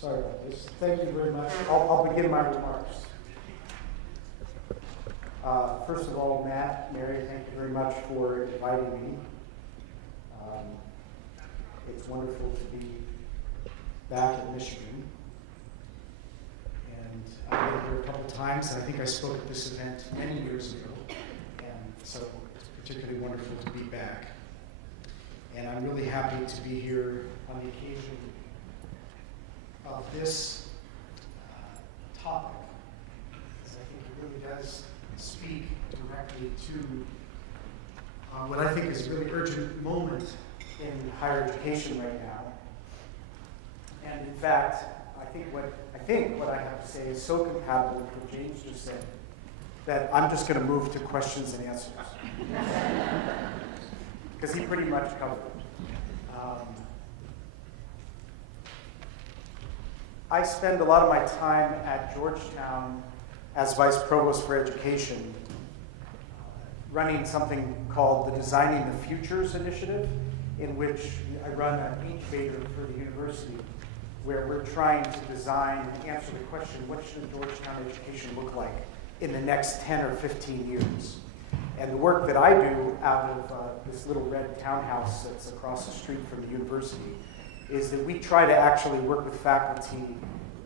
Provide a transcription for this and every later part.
Sorry about this. Thank you very much. I'll begin my remarks. First of all, Matt, Mary, thank you very much for inviting me. It's wonderful to be back in Michigan. And I've been here a couple times, and I think I spoke at this event many years ago. And so it's particularly wonderful to be back. And I'm really happy to be here on the occasion of this topic, because I think it really does speak directly to what I think is a really urgent moment in higher education right now. And in fact, I think what I have to say is so compatible with what James just said that I'm just going to move to questions and answers. Because he pretty much covered it. I spend a lot of my time at Georgetown as Vice Provost for Education, running something called the Designing the Futures Initiative, in which I run an incubator for the university, where we're trying to design and answer the question, what should Georgetown education look like in the next 10 or 15 years? And the work that I do out of this little red townhouse that's across the street from the university is that we try to actually work with faculty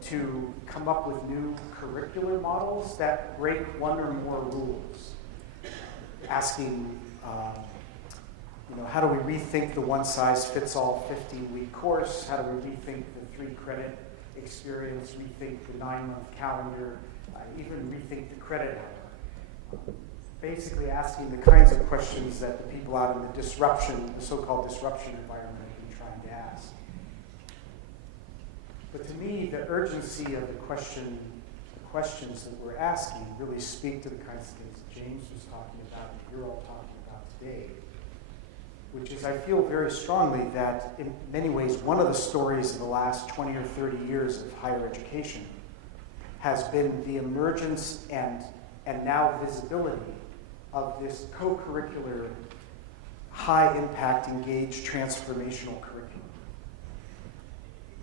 to come up with new curricular models that break one or more rules. Asking, how do we rethink the one-size-fits-all 15-week course? How do we rethink the 3-credit experience, rethink the 9-month calendar, even rethink the credit hour? Basically asking the kinds of questions that the people out in the so-called disruption environment have been trying to ask. But to me, the urgency of the questions that we're asking really speak to the kinds of things that James was talking about and you're all talking about today, which is I feel very strongly that in many ways one of the stories of the last 20 or 30 years of higher education has been the emergence and now visibility of this co-curricular, high-impact, engaged, transformational curriculum.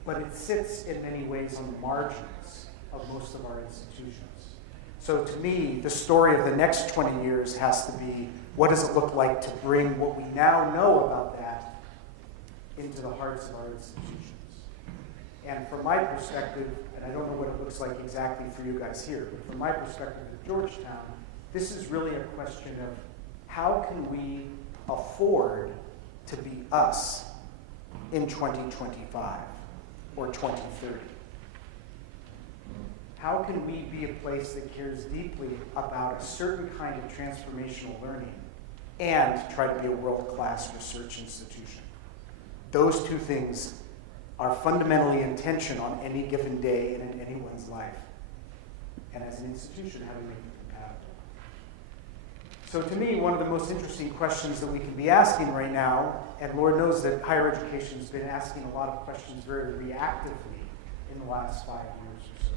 But it sits in many ways on the margins of most of our institutions. So to me, the story of the next 20 years has to be, what does it look like to bring what we now know about that into the hearts of our institutions? And from my perspective, and I don't know what it looks like exactly for you guys here, but from my perspective at Georgetown, this is really a question of how can we afford to be us in 2025 or 2030? How can we be a place that cares deeply about a certain kind of transformational learning and try to be a world-class research institution? Those two things are fundamentally in tension on any given day and in anyone's life. And as an institution, how do we make it compatible? So to me, one of the most interesting questions that we can be asking right now, and Lord knows that higher education has been asking a lot of questions very reactively in the last 5 years or so,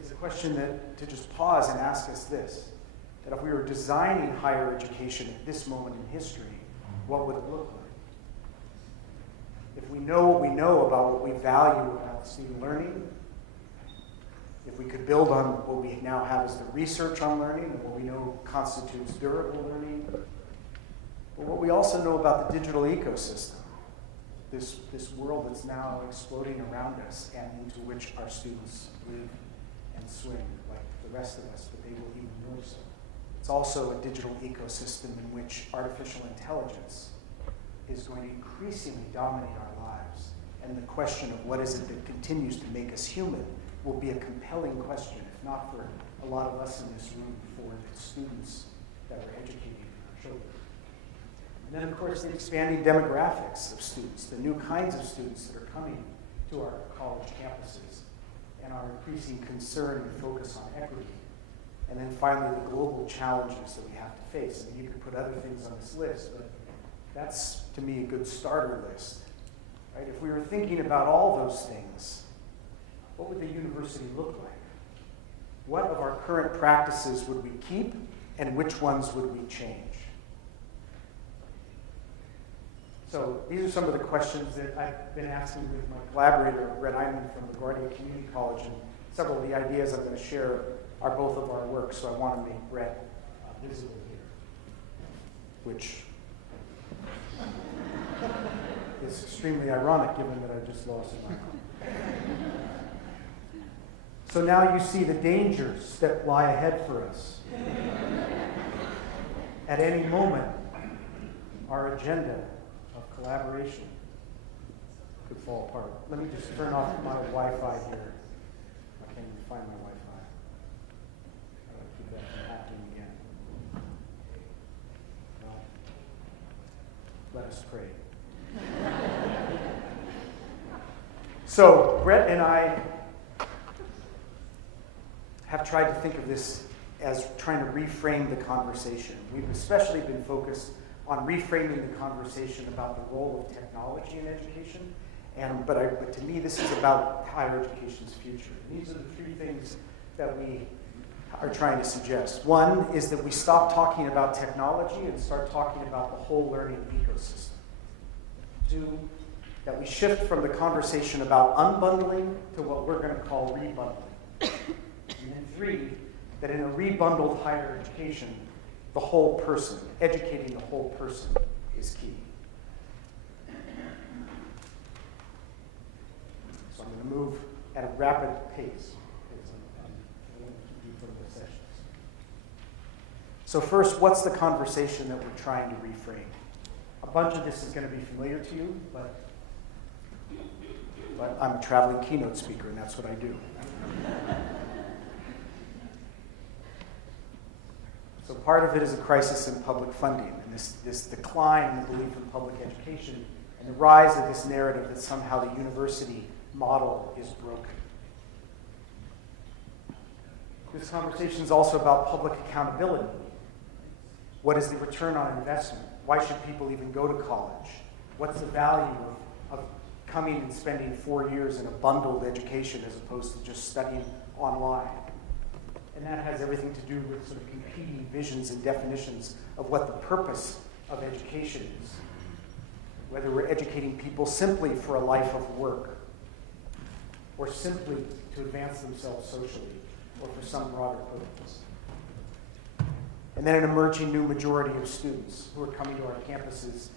is a question that to just pause and ask us this, that if we were designing higher education at this moment in history, what would it look like? If we know what we know about what we value about student learning, if we could build on what we now have as the research on learning and what we know constitutes durable learning, but what we also know about the digital ecosystem, this world that's now exploding around us and into which our students live and swim like the rest of us, but they will even more so. It's also a digital ecosystem in which artificial intelligence is going to increasingly dominate our lives. And the question of what is it that continues to make us human will be a compelling question, if not for a lot of us in this room, for the students that are educating our children. And then, of course, the expanding demographics of students, the new kinds of students that are coming to our college campuses, and our increasing concern and focus on equity. And then finally, the global challenges that we have to face. And you could put other things on this list, but that's, to me, a good starter list. Right? If we were thinking about all those things, what would the university look like? What of our current practices would we keep, and which ones would we change? So these are some of the questions that I've been asking with my collaborator, Brett Einman from LaGuardia Community College, and several of the ideas I'm going to share are both of our work, so I want to make Brett visible here, which is extremely ironic given that I just lost my arm. So now you see the dangers that lie ahead for us. At any moment, our agenda of collaboration could fall apart. Let me just turn off my Wi-Fi here. I can't even find my Wi-Fi. How do I keep that from happening again? Well, let us pray. So, Brett and I have tried to think of this as trying to reframe the conversation. We've especially been focused on reframing the conversation about the role of technology in education. But to me, this is about higher education's future. And these are the three things that we are trying to suggest. One is that we stop talking about technology and start talking about the whole learning ecosystem. Two, that we shift from the conversation about unbundling to what we're going to call rebundling. And then three, that in a rebundled higher education, the whole person, educating the whole person is key. So I'm going to move at a rapid pace because I want to keep you from the sessions. So first, what's the conversation that we're trying to reframe? A bunch of this is going to be familiar to you, but I'm a traveling keynote speaker, and that's what I do. So part of it is a crisis in public funding, and this decline in the belief in public education, and the rise of this narrative that somehow the university model is broken. This conversation is also about public accountability. What is the return on investment? Why should people even go to college? What's the value of coming and spending 4 years in a bundled education as opposed to just studying online? And that has everything to do with sort of competing visions and definitions of what the purpose of education is. Whether we're educating people simply for a life of work, or simply to advance themselves socially, or for some broader purpose. And then an emerging new majority of students who are coming to our campuses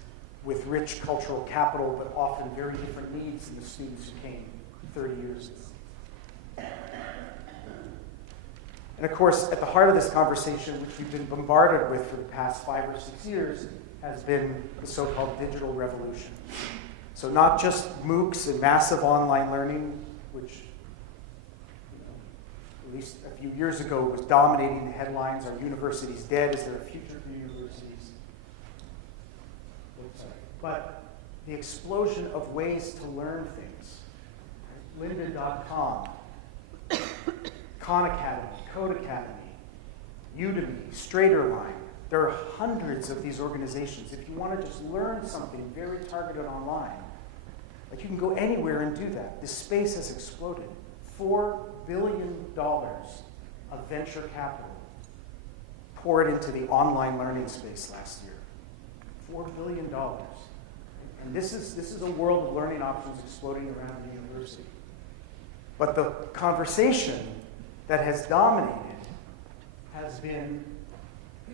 with rich cultural capital, but often very different needs than the students who came 30 years ago. And of course, at the heart of this conversation, which we've been bombarded with for the past 5 or 6 years, has been the so-called digital revolution. So not just MOOCs and massive online learning, which at least a few years ago was dominating the headlines. Are universities dead? Is there a future for universities? But the explosion of ways to learn things. Lynda.com, Khan Academy, Code Academy, Udemy, Straighterline. There are hundreds of these organizations. If you want to just learn something very targeted online, like you can go anywhere and do that. This space has exploded. $4 billion of venture capital poured into the online learning space last year. $4 billion. And this is a world of learning options exploding around the university. But the conversation that has dominated has been,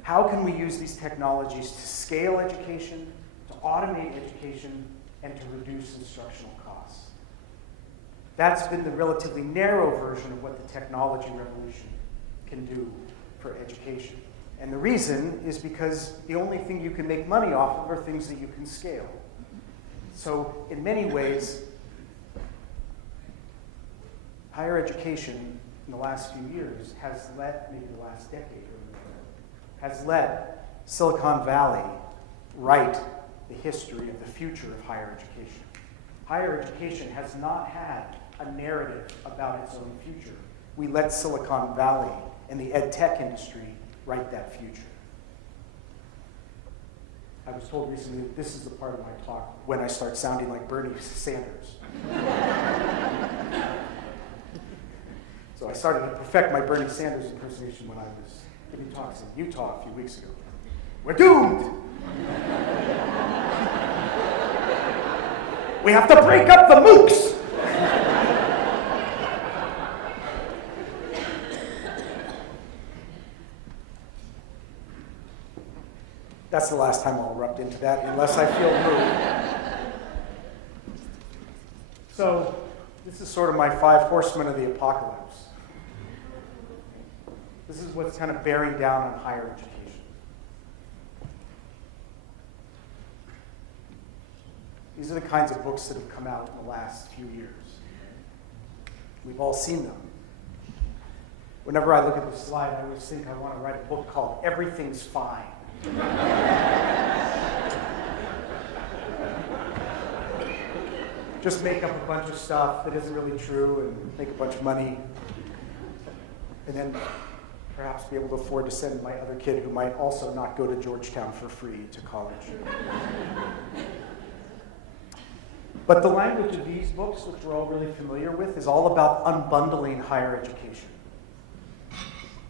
how can we use these technologies to scale education, to automate education, and to reduce instructional costs? That's been the relatively narrow version of what the technology revolution can do for education. And the reason is because the only thing you can make money off of are things that you can scale. So in many ways, higher education in the last few years has let, maybe the last decade or more, has let Silicon Valley write the history of the future of higher education. Higher education has not had a narrative about its own future. We let Silicon Valley and the ed tech industry write that future. I was told recently that this is the part of my talk when I start sounding like Bernie Sanders. So I started to perfect my Bernie Sanders impersonation when I was giving talks in Utah a few weeks ago. We're doomed! We have to break up the MOOCs. That's the last time I'll erupt into that, unless I feel moved. So, this is sort of my 5 horsemen of the apocalypse. This is what's kind of bearing down on higher education. These are the kinds of books that have come out in the last few years. We've all seen them. Whenever I look at this slide, I always think I want to write a book called Everything's Fine. Just make up a bunch of stuff that isn't really true and make a bunch of money. And then perhaps be able to afford to send my other kid who might also not go to Georgetown for free to college. But the language of these books, which we're all really familiar with, is all about unbundling higher education.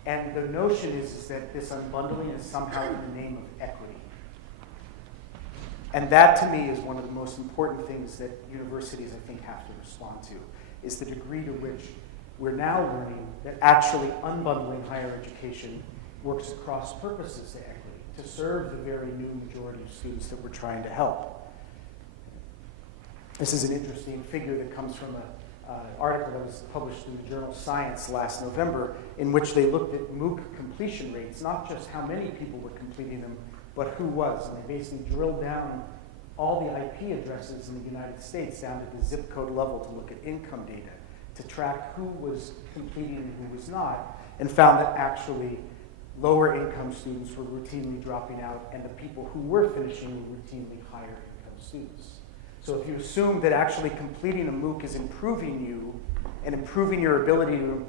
And the notion is that this unbundling is somehow in the name of equity. And that, to me, is one of the most important things that universities, I think, have to respond to, is the degree to which we're now learning that actually unbundling higher education works across purposes to equity, to serve the very new majority of students that we're trying to help. This is an interesting figure that comes from an article that was published in the journal Science last November, in which they looked at MOOC completion rates, not just how many people were completing them, but who was. And they basically drilled down all the IP addresses in the United States down to the zip code level to look at income data, to track who was completing and who was not, and found that actually lower income students were routinely dropping out, and the people who were finishing were routinely higher income students. So if you assume that actually completing a MOOC is improving you and improving your ability to,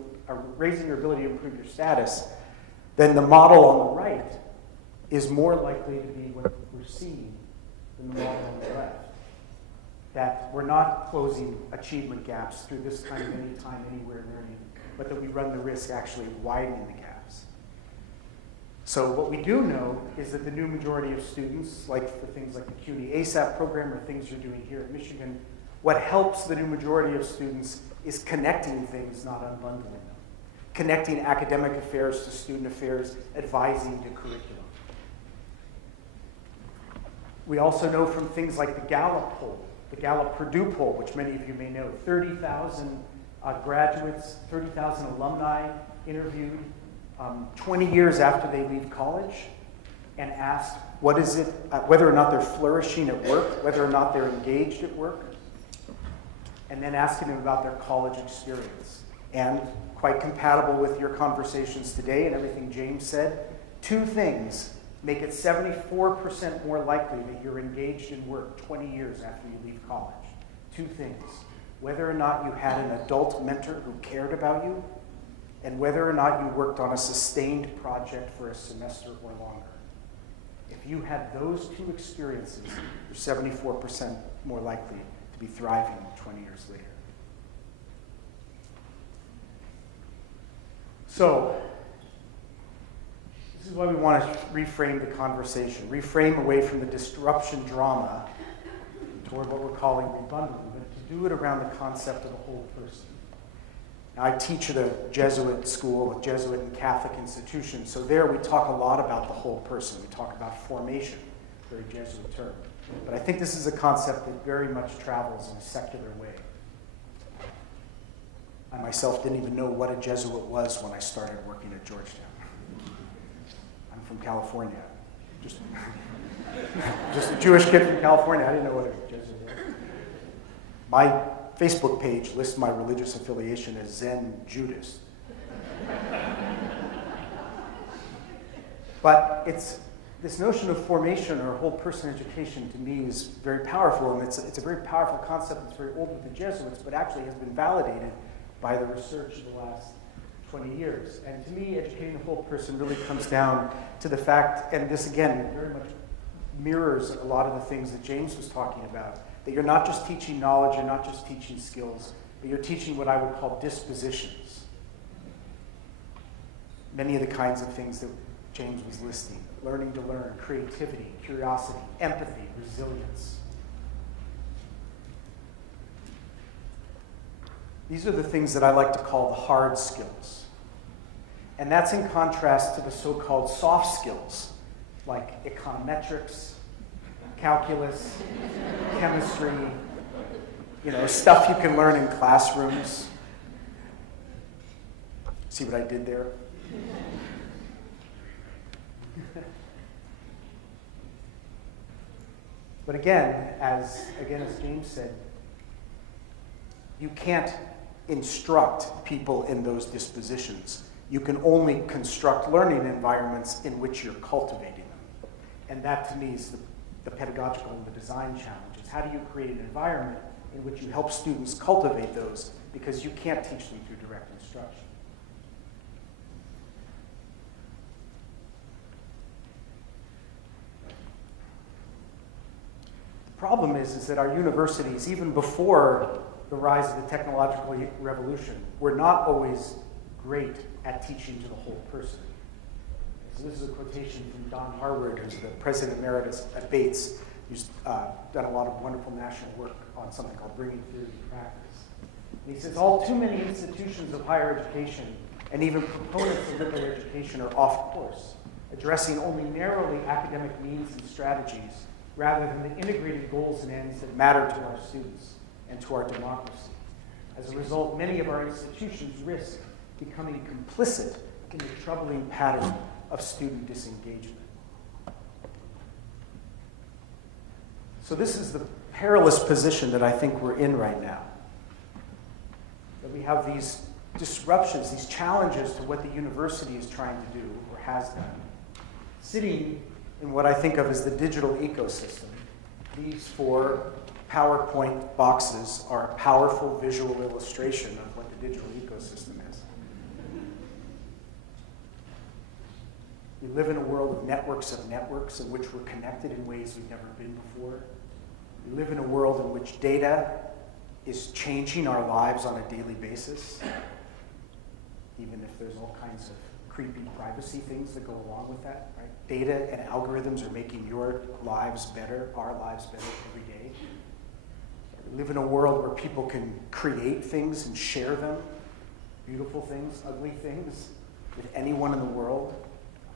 raising your ability to improve your status, then the model on the right is more likely to be what we're seeing than the model on the left. That we're not closing achievement gaps through this kind of anytime, anywhere learning, but that we run the risk actually of widening the gaps. So what we do know is that the new majority of students, like for things like the CUNY ASAP program or things you're doing here at Michigan, what helps the new majority of students is connecting things, not unbundling them. Connecting academic affairs to student affairs, advising to curriculum. We also know from things like the Gallup poll, the Gallup Purdue poll, which many of you may know, 30,000 graduates, 30,000 alumni interviewed 20 years after they leave college and asked what is it, whether or not they're flourishing at work, whether or not they're engaged at work, and then asking them about their college experience. And quite compatible with your conversations today and everything James said, 2 things make it 74% more likely that you're engaged in work 20 years after you leave college. 2 things. Whether or not you had an adult mentor who cared about you, and whether or not you worked on a sustained project for a semester or longer. If you had those 2 experiences, you're 74% more likely to be thriving 20 years later. So, this is why we want to reframe the conversation, reframe away from the disruption drama toward what we're calling rebundling, but to do it around the concept of the whole person. Now, I teach at a Jesuit school, a Jesuit and Catholic institution, so there we talk a lot about the whole person. We talk about formation, very Jesuit term. But I think this is a concept that very much travels in a secular way. I myself didn't even know what a Jesuit was when I started working at Georgetown. I'm from California. Just a Jewish kid from California. I didn't know what a Jesuit was. My Facebook page lists my religious affiliation as Zen Judas. But it's this notion of formation or whole person education to me is very powerful, and it's a very powerful concept that's very old with the Jesuits, but actually has been validated by the research of the last 20 years. And to me, educating the whole person really comes down to the fact, and this again very much mirrors a lot of the things that James was talking about, that you're not just teaching knowledge, you're not just teaching skills, but you're teaching what I would call dispositions. Many of the kinds of things that James was listing: learning to learn, creativity, curiosity, empathy, resilience. These are the things that I like to call the hard skills. And that's in contrast to the so-called soft skills, like econometrics, calculus, chemistry, stuff you can learn in classrooms. See what I did there? But again, as James said, you can't instruct people in those dispositions. You can only construct learning environments in which you're cultivating them. And that, to me, is the pedagogical and the design challenge. Is how do you create an environment in which you help students cultivate those, because you can't teach them through direct instruction. The problem is that our universities, even before the rise of the technological revolution, were not always great at teaching to the whole person. So this is a quotation from Don Harward, who's the president emeritus at Bates, who's done a lot of wonderful national work on something called bringing theory to practice. And he says, all too many institutions of higher education and even proponents of liberal education are off course, addressing only narrowly academic means and strategies rather than the integrated goals and ends that matter to our students and to our democracy. As a result, many of our institutions risk becoming complicit in the troubling pattern of student disengagement. So this is the perilous position that I think we're in right now. That we have these disruptions, these challenges to what the university is trying to do, or has done, sitting in what I think of as the digital ecosystem. These 4 PowerPoint boxes are a powerful visual illustration of what the digital ecosystem is. We live in a world of networks in which we're connected in ways we've never been before. We live in a world in which data is changing our lives on a daily basis, even if there's all kinds of creepy privacy things that go along with that, right? Data and algorithms are making your lives better, our lives better every day. We live in a world where people can create things and share them, beautiful things, ugly things, with anyone in the world.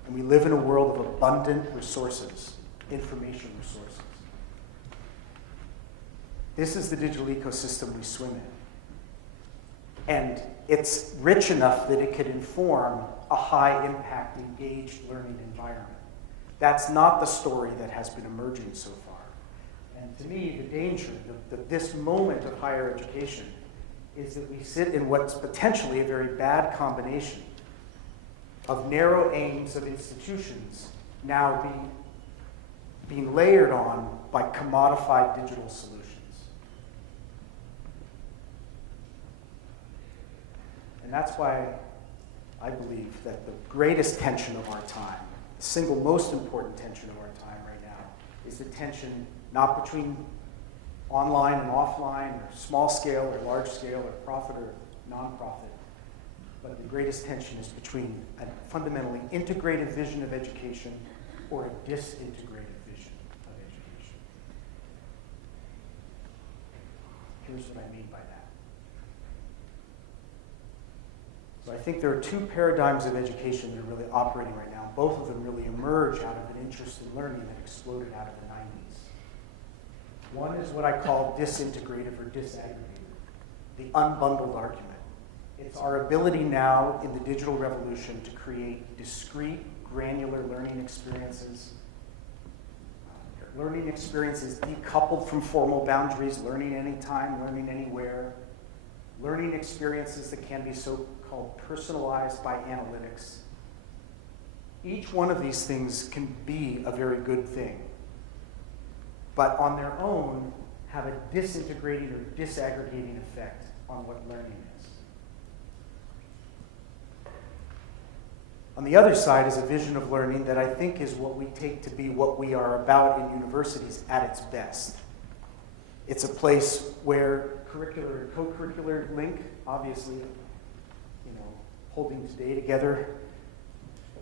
And we live in a world of abundant resources, information resources. This is the digital ecosystem we swim in. And it's rich enough that it could inform a high-impact, engaged learning environment. That's not the story that has been emerging so far. And to me, the danger, this moment of higher education, is that we sit in what's potentially a very bad combination of narrow aims of institutions now being layered on by commodified digital solutions. And that's why I believe that the greatest tension of our time, the single most important tension of our time right now, is the tension not between online and offline, or small scale or large scale, or profit or nonprofit, but the greatest tension is between a fundamentally integrated vision of education or a disintegrated vision of education. Here's what I mean by that. So I think there are 2 paradigms of education that are really operating right now. Both of them really emerge out of an interest in learning that exploded out of the 90s. One is what I call disintegrative or disaggregated, the unbundled argument. It's our ability now in the digital revolution to create discrete, granular learning experiences. Learning experiences decoupled from formal boundaries, learning anytime, learning anywhere. Learning experiences that can be so-called personalized by analytics. Each one of these things can be a very good thing, but on their own have a disintegrating or disaggregating effect on what learning is. On the other side is a vision of learning that I think is what we take to be what we are about in universities at its best. It's a place where curricular and co-curricular link, obviously, holding today together,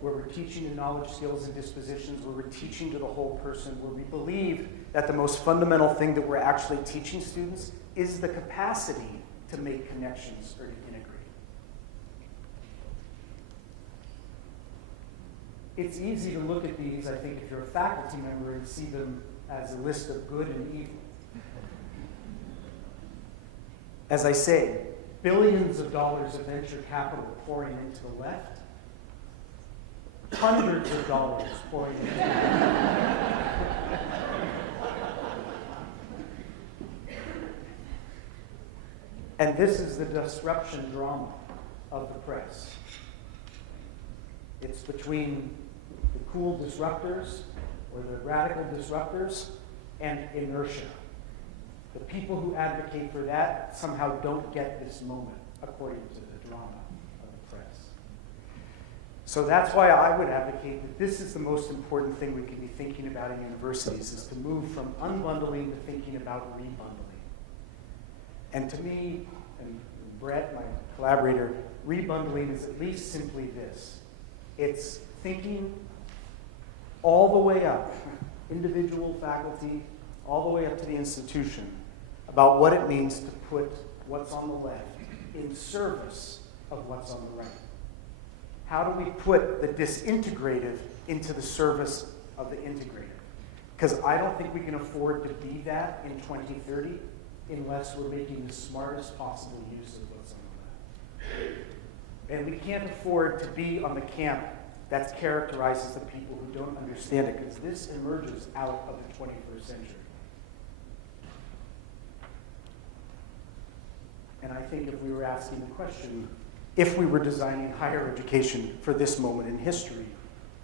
where we're teaching the knowledge, skills, and dispositions, where we're teaching to the whole person, where we believe that the most fundamental thing that we're actually teaching students is the capacity to make connections or to integrate. It's easy to look at these, I think, if you're a faculty member, and see them as a list of good and evil. As I say, billions of dollars of venture capital pouring into the left, hundreds of dollars pouring into the right. And this is the disruption drama of the press. It's between the cool disruptors or the radical disruptors and inertia. The people who advocate for that somehow don't get this moment, according to the drama of the press. So that's why I would advocate that this is the most important thing we can be thinking about in universities, is to move from unbundling to thinking about rebundling. And to me, and Brett, my collaborator, rebundling is at least simply this. It's thinking all the way up, individual faculty, all the way up to the institution, about what it means to put what's on the left in service of what's on the right. How do we put the disintegrative into the service of the integrative? Because I don't think we can afford to be that in 2030 unless we're making the smartest possible use of what's on the left. And we can't afford to be on the camp that characterizes the people who don't understand it, because this emerges out of the 21st century. And I think if we were asking the question, if we were designing higher education for this moment in history,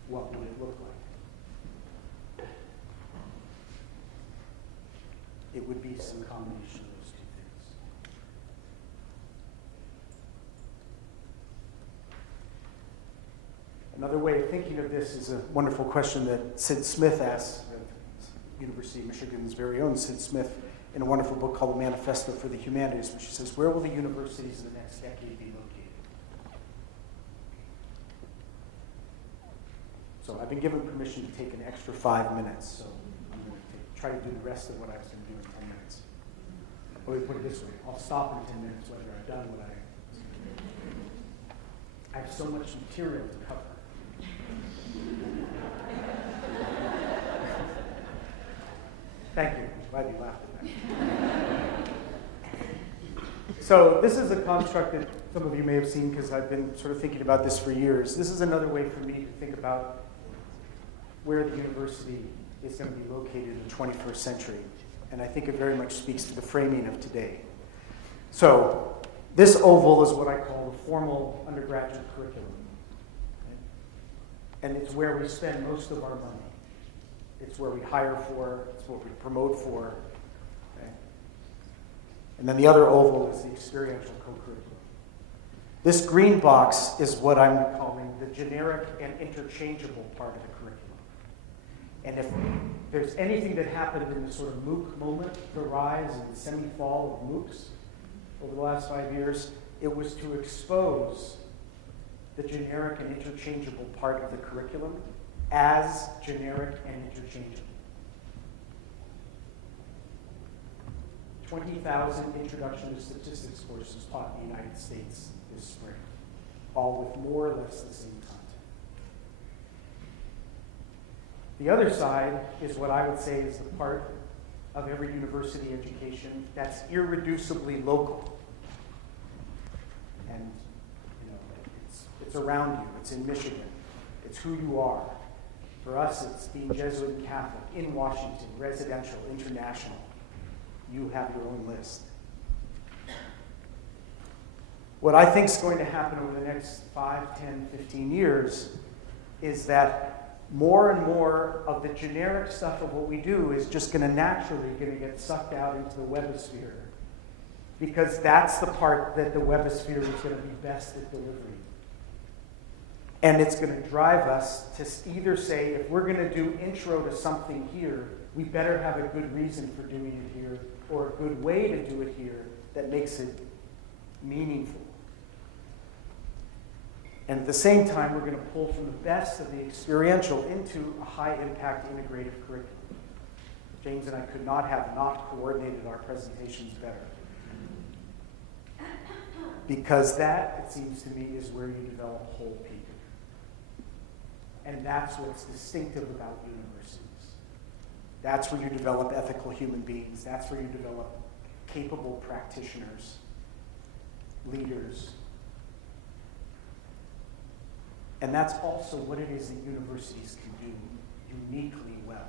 what would it look like? It would be some combination of those two things. Another way of thinking of this is a wonderful question that Sid Smith asked, University of Michigan's very own Sid Smith, in a wonderful book called The Manifesto for the Humanities, which he says, where will the universities in the next decade be located? So I've been given permission to take an extra 5 minutes, so I'm going to try to do the rest of what I was going to do in 10 minutes. Let me put it this way, I'll stop in 10 minutes whether I've done what I have so much material to cover. Thank you. I'm glad you laughed at that. So this is a construct that some of you may have seen, because I've been sort of thinking about this for years. This is another way for me to think about where the university is going to be located in the 21st century. And I think it very much speaks to the framing of today. So this oval is what I call the formal undergraduate curriculum. And it's where we spend most of our money. It's where we hire for, it's what we promote for. Okay? And then the other oval is the experiential co-curriculum. This green box is what I'm calling the generic and interchangeable part of the curriculum. And if there's anything that happened in the sort of MOOC moment, the rise and semi-fall of MOOCs over the last 5 years, it was to expose the generic and interchangeable part of the curriculum as generic and interchangeable. 20,000 Introduction to Statistics courses taught in the United States this spring, all with more or less the same content. The other side is what I would say is the part of every university education that's irreducibly local. And it's around you, it's in Michigan, it's who you are. For us, it's being Jesuit and Catholic, in Washington, residential, international. You have your own list. What I think is going to happen over the next 5, 10, 15 years is that more and more of the generic stuff of what we do is just going to naturally get sucked out into the webosphere, because that's the part that the webosphere is going to be best at delivering. And it's going to drive us to either say, if we're going to do intro to something here, we better have a good reason for doing it here, or a good way to do it here that makes it meaningful. And at the same time, we're going to pull from the best of the experiential into a high-impact integrative curriculum. James and I could not have not coordinated our presentations better. Because that, it seems to me, is where you develop whole people. And that's what's distinctive about universities. That's where you develop ethical human beings. That's where you develop capable practitioners, leaders. And that's also what it is that universities can do uniquely well.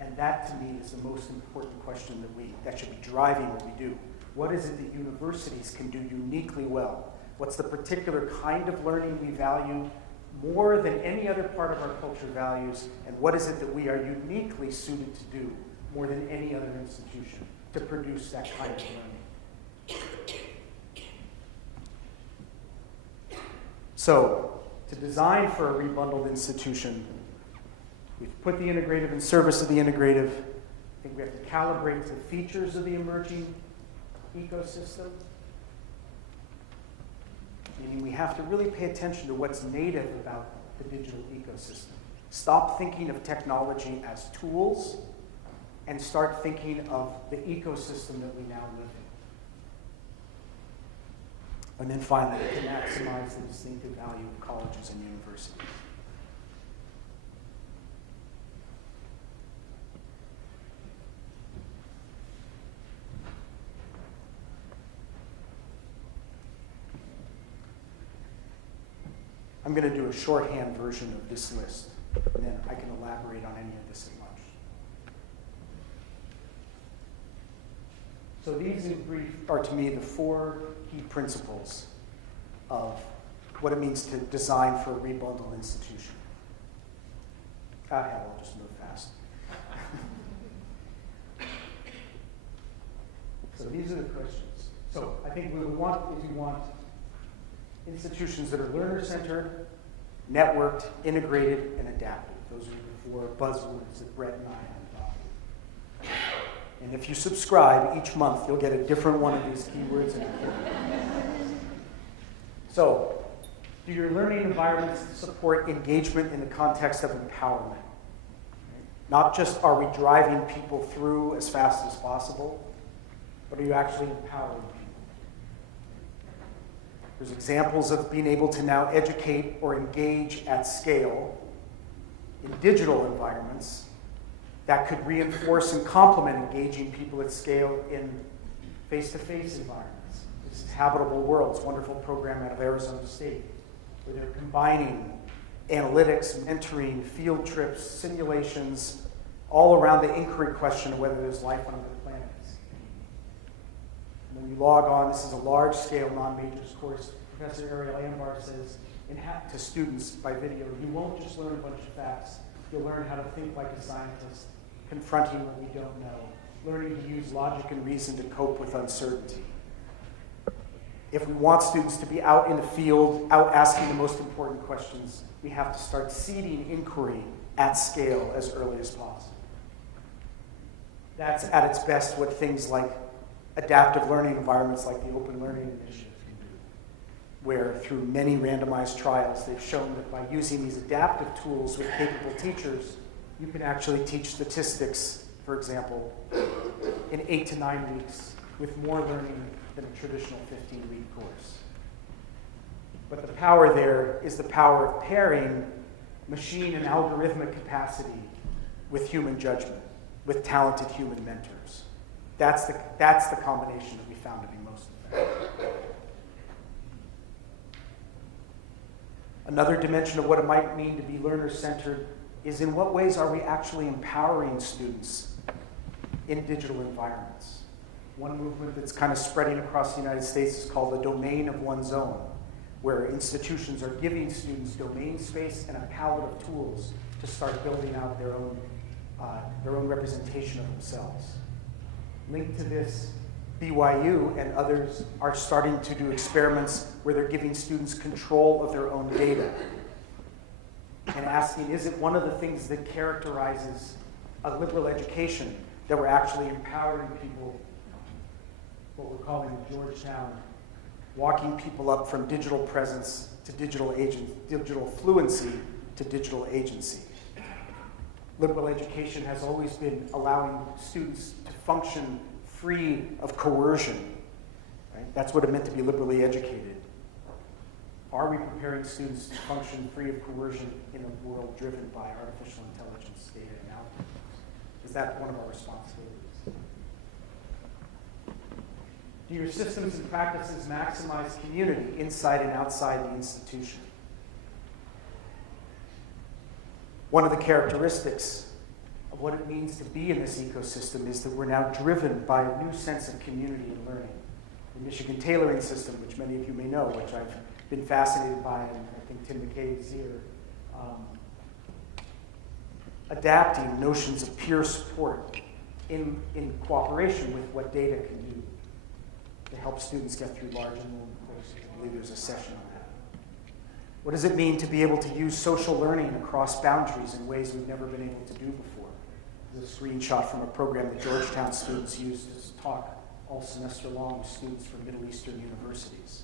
And that, to me, is the most important question that should be driving what we do. What is it that universities can do uniquely well? What's the particular kind of learning we value more than any other part of our culture values? And what is it that we are uniquely suited to do more than any other institution to produce that kind of learning? So, to design for a rebundled institution, we've put the integrative in service of the integrative. I think we have to calibrate to the features of the emerging ecosystem. Meaning we have to really pay attention to what's native about the digital ecosystem. Stop thinking of technology as tools and start thinking of the ecosystem that we now live in. And then finally, to maximize the distinctive value of colleges and universities. I'm going to do a shorthand version of this list, and then I can elaborate on any of this at lunch. So these, in brief, are to me the four key principles of what it means to design for a rebundled institution. God, hell, I'll just move fast. So these are the questions. So I think we would want, if you want, institutions that are learner-centered, networked, integrated, and adaptive. Those are the four buzzwords that Brett and I have adopted. And if you subscribe each month, you'll get a different one of these keywords. So, do your learning environments support engagement in the context of empowerment? Not just are we driving people through as fast as possible, but are you actually empowering people? There's examples of being able to now educate or engage at scale in digital environments that could reinforce and complement engaging people at scale in face-to-face environments. This is Habitable Worlds, wonderful program out of Arizona State, where they're combining analytics, mentoring, field trips, simulations, all around the inquiry question of whether there's life on other planets. And when you log on, this is a large-scale non-majors course. Professor Ariel Ambar says to students by video, you won't just learn a bunch of facts, you'll learn how to think like a scientist, confronting what we don't know, learning to use logic and reason to cope with uncertainty. If we want students to be out in the field, out asking the most important questions, we have to start seeding inquiry at scale as early as possible. That's at its best what things like adaptive learning environments like the Open Learning Initiative can do, where through many randomized trials, they've shown that by using these adaptive tools with capable teachers, you can actually teach statistics, for example, in 8 to 9 weeks with more learning than a traditional 15-week course. But the power there is the power of pairing machine and algorithmic capacity with human judgment, with talented human mentors. That's the combination that we found to be most effective. Another dimension of what it might mean to be learner-centered is in what ways are we actually empowering students in digital environments? One movement that's kind of spreading across the United States is called the domain of one's own, where institutions are giving students domain space and a palette of tools to start building out their own representation of themselves. Linked to this, BYU and others are starting to do experiments where they're giving students control of their own data and asking, is it one of the things that characterizes a liberal education that we're actually empowering people, what we're calling Georgetown, walking people up from digital presence to digital fluency to digital agency. Liberal education has always been allowing students to function free of coercion Right? That's what it meant to be liberally educated. Are we preparing students to function free of coercion in a world driven by artificial intelligence, data, and algorithms? Is that one of our responsibilities? Do your systems and practices maximize community inside and outside the institution? One of the characteristics of what it means to be in this ecosystem is that we're now driven by a new sense of community and learning. The Michigan tailoring system, which many of you may know, which I've been fascinated by, and I think Tim McKay is here, adapting notions of peer support in cooperation with what data can do to help students get through large enrollment courses. I believe there's a session on that. What does it mean to be able to use social learning across boundaries in ways we've never been able to do before? This is a screenshot from a program that Georgetown students used to talk all semester long with students from Middle Eastern universities.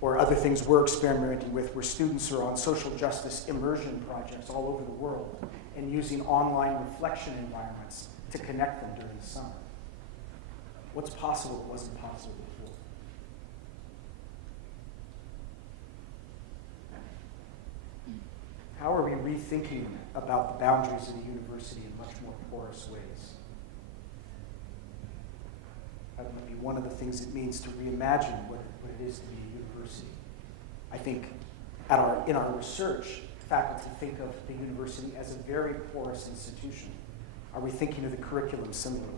Or other things we're experimenting with where students are on social justice immersion projects all over the world and using online reflection environments to connect them during the summer. What's possible that wasn't possible before? How are we rethinking about the boundaries of the university in much more porous ways? That would be one of the things it means to reimagine what it is to be a university. I think in our research, faculty think of the university as a very porous institution. Are we thinking of the curriculum similarly?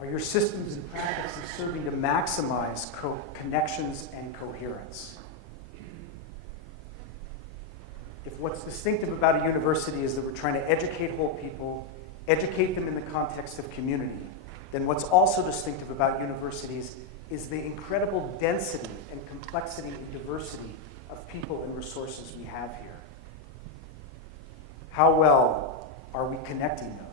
Are your systems and practices serving to maximize connections and coherence? If what's distinctive about a university is that we're trying to educate whole people, educate them in the context of community, then what's also distinctive about universities is the incredible density and complexity and diversity of people and resources we have here. How well are we connecting those?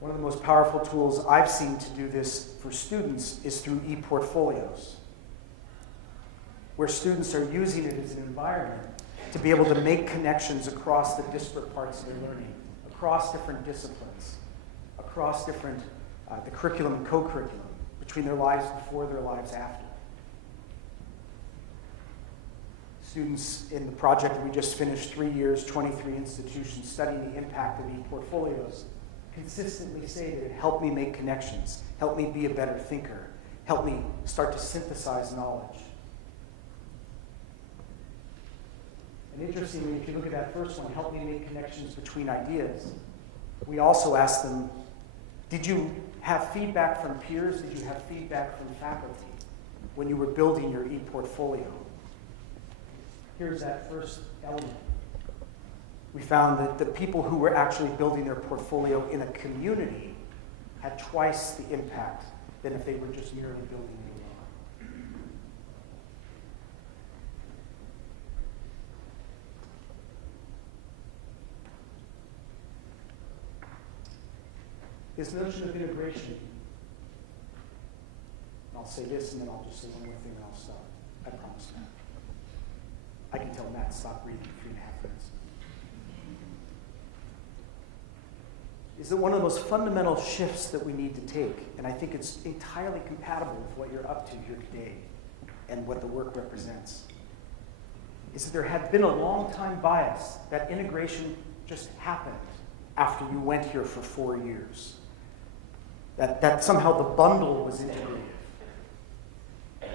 One of the most powerful tools I've seen to do this for students is through e-portfolios, where students are using it as an environment to be able to make connections across the disparate parts of their learning, across different disciplines, across different, the curriculum and co-curriculum, between their lives before, their lives after. Students in the project that we just finished, 3 years, 23 institutions, studying the impact of e-portfolios, consistently say that it helped me make connections, helped me be a better thinker, helped me start to synthesize knowledge. And interestingly, if you look at that first one, help me make connections between ideas, we also asked them, did you have feedback from peers? Did you have feedback from faculty when you were building your e-portfolio? Here's that first element. We found that the people who were actually building their portfolio in a community had twice the impact than if they were just merely building it alone. This notion of integration, and I'll say this and then I'll just say one more thing and I'll stop. I promise Matt. I can tell Matt to stop reading in 3.5 minutes. Is that one of the most fundamental shifts that we need to take, and I think it's entirely compatible with what you're up to here today and what the work represents, is that there had been a long-time bias that integration just happened after you went here for 4 years. That somehow the bundle was integrated. I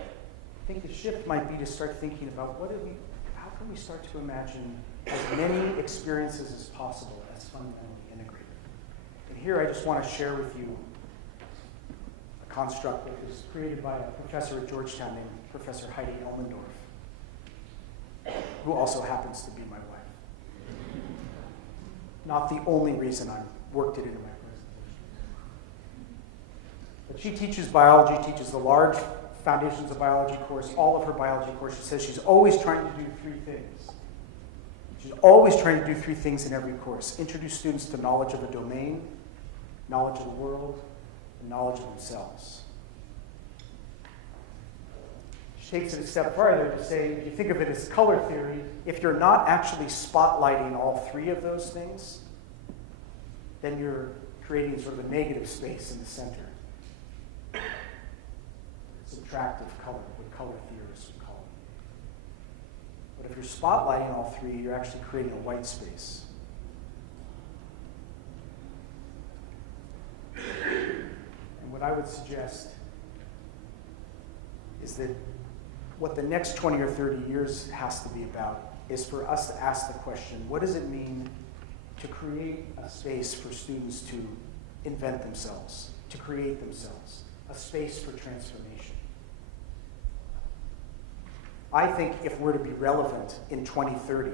think the shift might be to start thinking about how can we start to imagine as many experiences as possible as fundamentally integrated. And here I just want to share with you a construct that was created by a professor at Georgetown named Professor Heidi Elmendorf, who also happens to be my wife. Not the only reason I worked it into my presentation. But she teaches biology, teaches the large Foundations of Biology course, all of her biology course. She says she's always trying to do 3 things. She's always trying to do 3 things in every course. Introduce students to knowledge of a domain, knowledge of the world, and knowledge of themselves. She takes it a step further to say, if you think of it as color theory, if you're not actually spotlighting all 3 of those things, then you're creating sort of a negative space in the center. Subtractive color, what color theorists would call it. But if you're spotlighting all three, you're actually creating a white space. And what I would suggest is that what the next 20 or 30 years has to be about is for us to ask the question, what does it mean to create a space for students to invent themselves, to create themselves, a space for transformation? I think if we're to be relevant in 2030,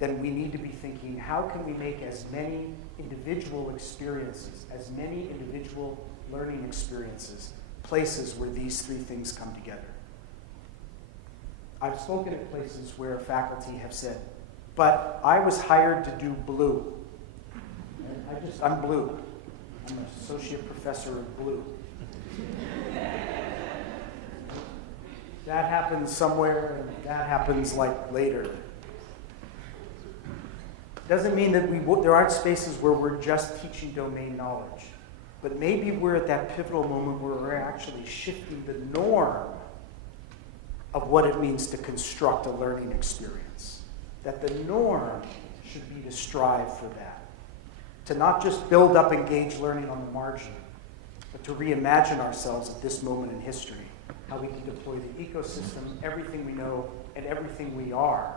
then we need to be thinking, how can we make as many individual experiences, as many individual learning experiences, places where these three things come together? I've spoken at places where faculty have said, but I was hired to do blue. And I'm blue. I'm an associate professor of blue. That happens somewhere, and that happens like later. Doesn't mean that there aren't spaces where we're just teaching domain knowledge. But maybe we're at that pivotal moment where we're actually shifting the norm of what it means to construct a learning experience. That the norm should be to strive for that. To not just build up engaged learning on the margin, but to reimagine ourselves at this moment in history, how we can deploy the ecosystem, everything we know, and everything we are,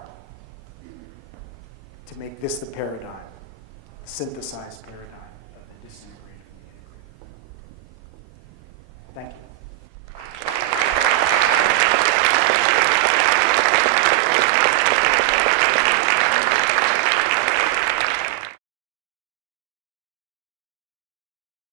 to make this the paradigm, the synthesized paradigm of the disintegrated and the integrated. Thank you.